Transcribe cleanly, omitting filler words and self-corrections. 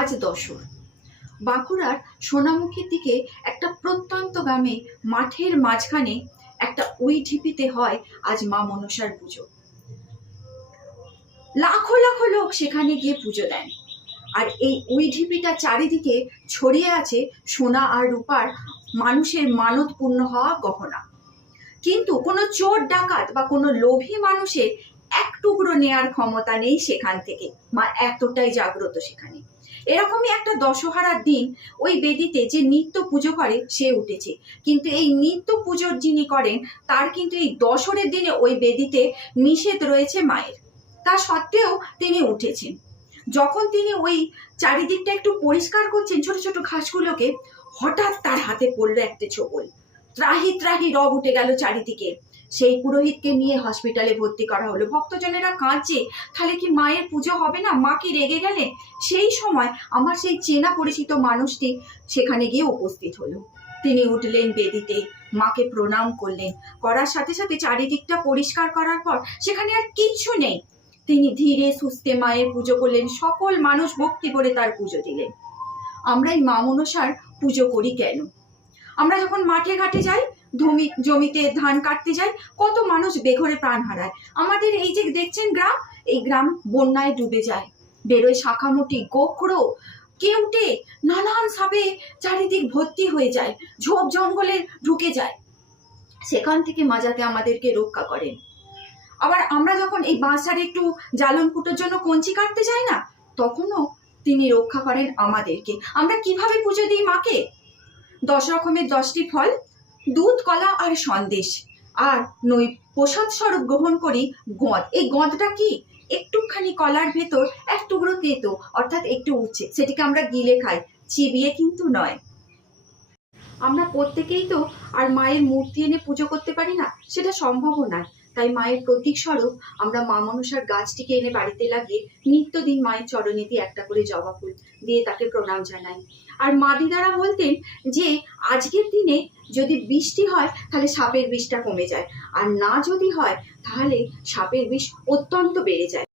আজ দশর। বাঁকুড়ার সোনামুখীর দিকে একটা প্রত্যন্ত গ্রামে মাঠের মাঝখানে একটা উই ঢিপিতে হয় আজ মা মনসার পুজো। লাখো লাখো লোক সেখানে গিয়ে পুজো দেন। আর এই উই ঢিপিটা চারিদিকে ছড়িয়ে আছে সোনা আর রূপার মানুষের মানত পূর্ণ হওয়া গহনা। কিন্তু কোনো চোর ডাকাত বা কোনো লোভী মানুষের এক টুকরো নেয়ার ক্ষমতা নেই সেখান থেকে। মা এতটাই জাগ্রত সেখানে। এরকমই একটা দশহারার দিন ওই বেদিতে যে নিত্য পুজো করে সে উঠেছে, কিন্তু এই নিত্য পুজোর যিনি করেন তার কিন্তু এই দশরের দিনে ওই বেদিতে নিষেধ রয়েছে মায়ের। তা সত্ত্বেও তিনি উঠেছেন। যখন তিনি ওই চারিদিকটা একটু পরিষ্কার করছেন ছোট ছোট ঘাসগুলোকে, হঠাৎ তার হাতে পড়লো একটা ছোবল। ত্রাহি ত্রাহি রব উঠে গেল চারিদিকে। সেই পুরোহিতকে নিয়ে হসপিটালে ভর্তি করা হলো। ভক্তজনেরা কাঁদছে, তাহলে কি মায়ের পুজো হবে না? মা কি রেগে গেলেন? সেই সময় আমার সেই চেনা পরিচিত মানুষটি সেখানে গিয়ে উপস্থিত হলো। তিনি উঠলেন বেদিতে, মাকে প্রণাম করলেন। করার সাথে সাথে চারিদিকটা পরিষ্কার করার পর সেখানে আর কিচ্ছু নেই। তিনি ধীরে সুস্থে মায়ের পুজো করলেন। সকল মানুষ ভক্তি করে তার পুজো দিলেন। আমরা এই মা মনসার পুজো করি কেন? আমরা যখন মাঠে ঘাটে যাই, জমিতে ধান কাটতে যাই, কত মানুষ বেঘরে প্রাণ হারায়। আমাদের এই যে দেখছেন গ্রাম, এই গ্রাম বন্যায় ডুবে যায়। বেরোয় শাখামুটি, গোখরো, কেউটে, নানান সাপে চারিদিক ভর্তি হয়ে যায়, ঝোপ জঙ্গলে ঢুকে যায়। সেখান থেকে মা যাতে আমাদেরকে রক্ষা করেন। আবার আমরা যখন এই বাঁশঝাড়ে একটু জ্বালন কুটোর জন্য কঞ্চি কাটতে যাই না, তখনও তিনি রক্ষা করেন আমাদেরকে। আমরা কিভাবে পুজো দিই মাকে? 10 রকমের 10টি ফল, দুধ, কলা আর সন্দেশ, আর প্রসাদ স্বরূপ গ্রহণ করি গঁদ। এই গঁদটা কি? একটুখানি কলার ভেতর এক টুকরো তেতো, অর্থাৎ একটু উচ্ছে, সেটিকে আমরা গিলে খাই, চিবিয়ে কিন্তু নয়। আমরা প্রত্যেকেই তো আর মায়ের মূর্তি এনে পুজো করতে পারি না, সেটা সম্ভবও নয়। তাই মায়ের প্রতীক স্বরূপ আমরা মা মনসার গাছটিকে এনে বাড়িতে লাগিয়ে নিত্যদিন মায়ের চরণে দিয়ে একটা করে জবা ফুল দিয়ে তাকে প্রণাম জানাই। আর মা দিদারা বলতেন যে আজকের দিনে যদি বৃষ্টি হয় তাহলে সাপের বিষটা কমে যায়, আর না যদি হয় তাহলে সাপের বিষ অত্যন্ত বেড়ে যায়।